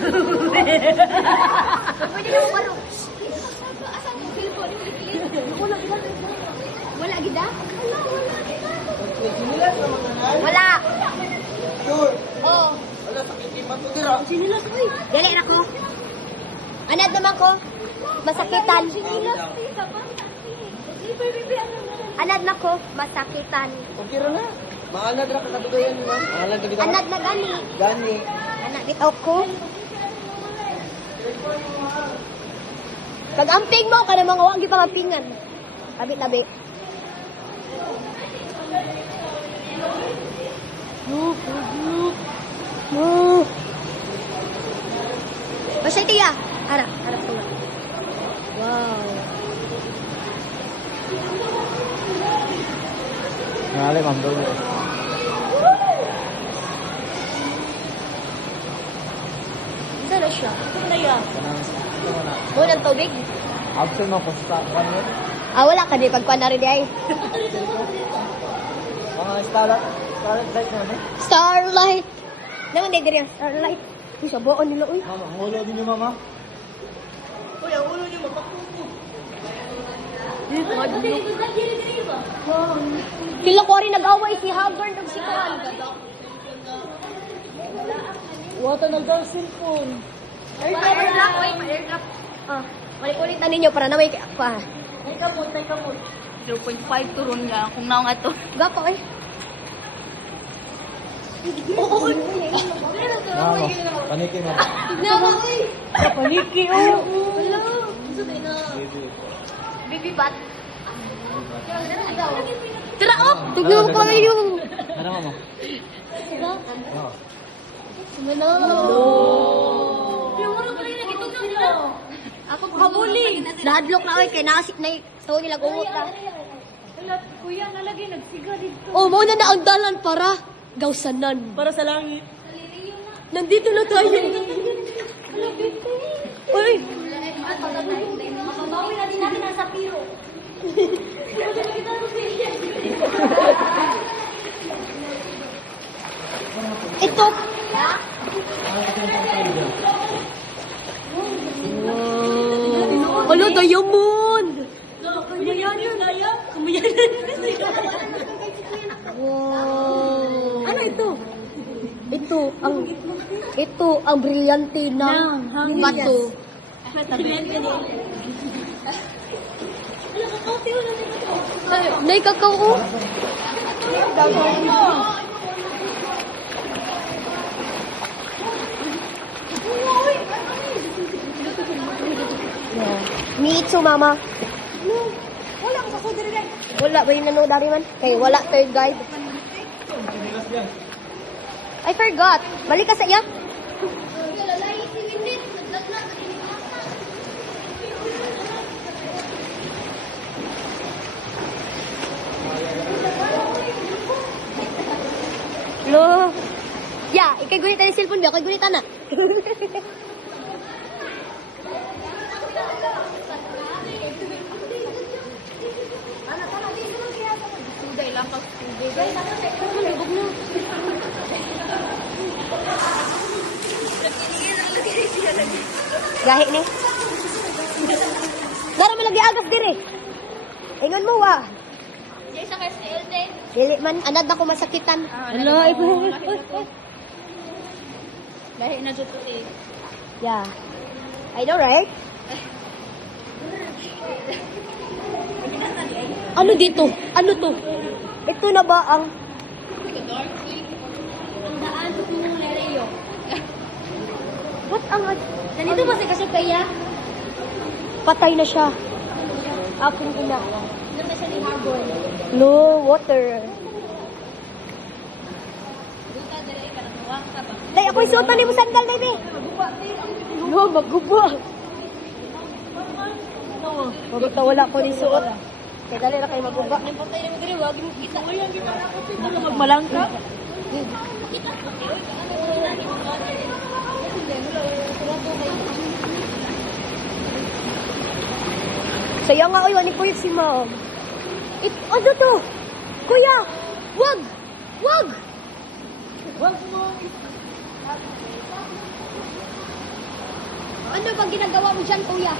Pwede na mo baro. Asan mo cellphone yung ikilit? Wala gida? Wala. Sure. Oo. Wala, pakikiman ko tira. Sinilas ko eh. Dali na ko. Anad naman ko. Masakitan. Anad na ko. Masakitan. Okay ra na. Maanad ra ka kadugayan ni ma'am. Maanad ka dito. Anad na gani. Gani. Anak bitaw ko. Kag-amping mo ka na mga wagi pangampingan. Tabi-tabi. Basta tiya. Ara ko. Wow. Ngalay ma'am daw. Isa na siya. Ito na yan. Kanang Munang tubig. after mo ko sa kanyo. Wala ka di pagkuhan na rin ay. Mga starlight light na ni. Starlight. Naman din diri ang starlight. Uy, sabuon nila, uy. Mama, ang ulo din yung mama. Uy, ang ulo niyo mapakupo. Kila ko rin nag-away si Haggard ng sikuan. Wata nagdang cellphone. Airdrop, wait, airdrop. Mali-ulitan ninyo para na may pa. Ay kamot. 0.5 turon nga kung naong ato. Gapo eh. Mama, paniki mo. Naman eh. Paniki oh. Hello. Baby bat. Tira oh. Tignan mo kayo. Ano mama? Oh. Ako kabuli. Nahadlok na kay nakasip na ito nila gungot na. Kuya, nalagay nagsiga dito. Oh, mo na ang dalan para gawsanan. Para sa langit. Nandito na tayo. Uy. Mabawi na din natin ang sapiro. Ito. Wow. Ano, diamond. Wow. Ano ito? Ito ang brilyante ng bato. Nay kakao. Oh. Mitsu mama. Wala ko sa kudiri. Wala ba yung nanood dari man? Kay wala third guide. I forgot. Balik ka sa iya. Lo. Ya, ikay gunitan yung cellphone biya. Ikay gunitan na. Suday lang ka. Gahi ni. Dara malagi agas dire. Ingon mo wa. Diyan sa KSLD. Dili man anad na ko masakitan. Hello, ibo. Lahi na dito eh. Yeah. I know, right? Ano dito? Ano to? Ito na ba ang... Ang daan sa punong lalayo. What ang... Ganito ba kasi kaya? Patay na siya. Aking ina. Doon na siya ni Harbor. No, water. Doon ka dali ka nakuha ka ba? Day, ako'y suotan ni mo sandal, baby. No, magguba. Magita wala ko ni suot. Kaya dali na kayo magguba. Ang patay na magre, wag mo kita. Ano magmalangka? Saya nga, oy, wani puyot si ma'am. Ano to? Kuya! Wag! Wag! Wag mo. Ano bang ginagawa mo dyan, kuya?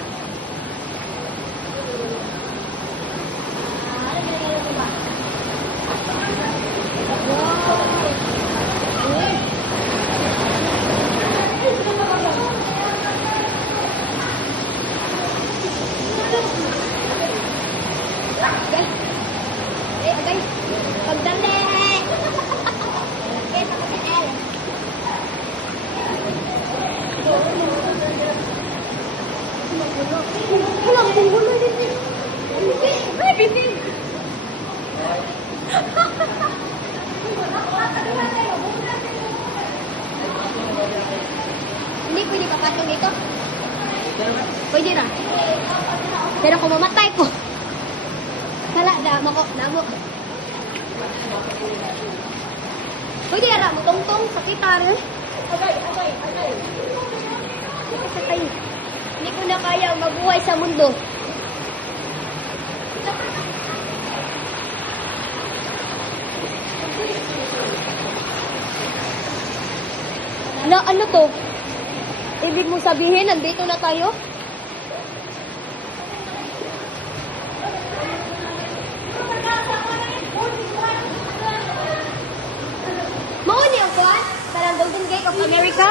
Ano ginagawa mo ba? Guys, pagdali! Guys, ako si El. Wala, kung gulo din. Ay, bibig! Hindi pwede papatong dito. Pwede na. Pero kung mamatay ko, kala, namo. Pwede na, mutong-tong, sakitan. Agay. Sakay. Hindi ko na kaya mabuhay sa mundo. Na ano to? Ibig mo sabihin, nandito na tayo? Mauni ang kuwan? Parang Golden Gate of America?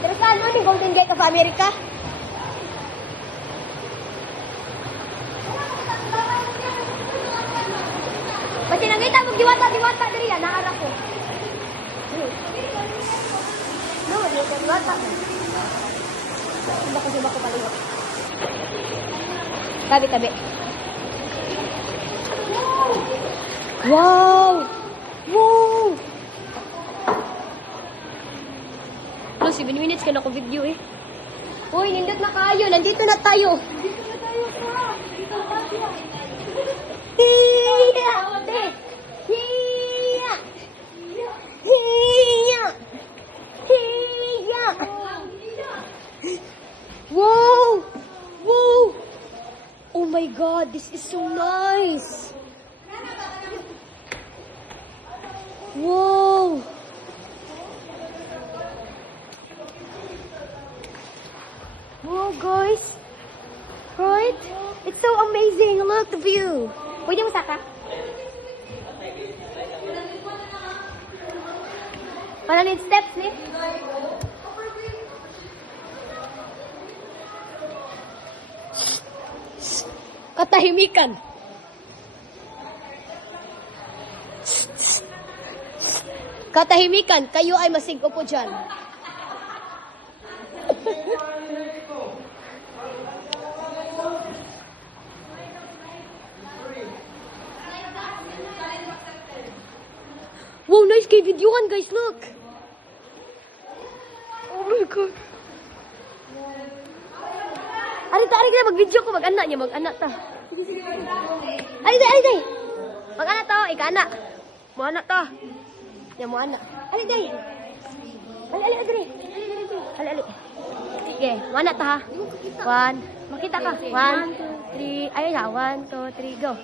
Pero saan mo ni Golden Gate of America? Pati nangita mo diwata diri yan, naara ko. No, di ko diwata. Hindi ko paliwat. Tabi. Wow! No, 7 minutes ka na ko video eh. Uy, nindot na kayo. Nandito na tayo. Hiya! Wow! Oh my God, this is so nice. Wow! Wow, guys. Right? It's so amazing. Look, the view. Pwede mo saka? Wala na yung steps, ni? Katahimikan. Katahimikan. Kayo ay masigo po dyan. Wow, nice kay videohan, guys. Look. Oh my God. Ari ta, mag-video ko. Mag-anak niya, mag-anak ta. Ari tay. Mag-anak ta, ika-anak. Mo-anak ta. Ya, mo-anak. Ali. Ali. Sige, mo-anak ta, ha. 1. Makita ka. 1, 3. Ayun na, 1, 2, 3, go.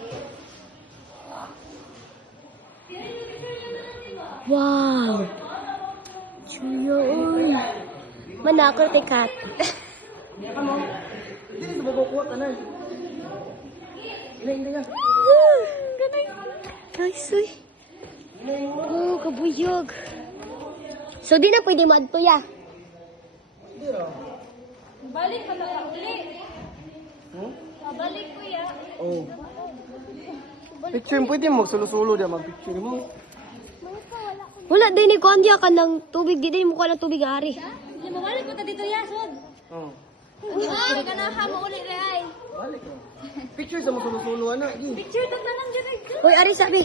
Wow! Chuyo, uy. Manakol kay Kat. Hindi na makukuha ka na. Hindi. Nice, uy. Oh, kabuyog. So, di na pwede maadtoya. Hindi ah. Balik ka na uli. Balik ko ya. Oh. Picture mo, pwede mo magsulo-sulo diya, mag-picture mo. Wala, din ni Kondia ka ng tubig. Di mo ka ng tubig, Ari. Hindi mo balik ko ta dito ya, sud. Oh. Ay, ganahan mo uli re ay. Balik ka. Picture sa magsulo-sulo, ano? Picture ta tanan dyan. Uy, Ari, sabi.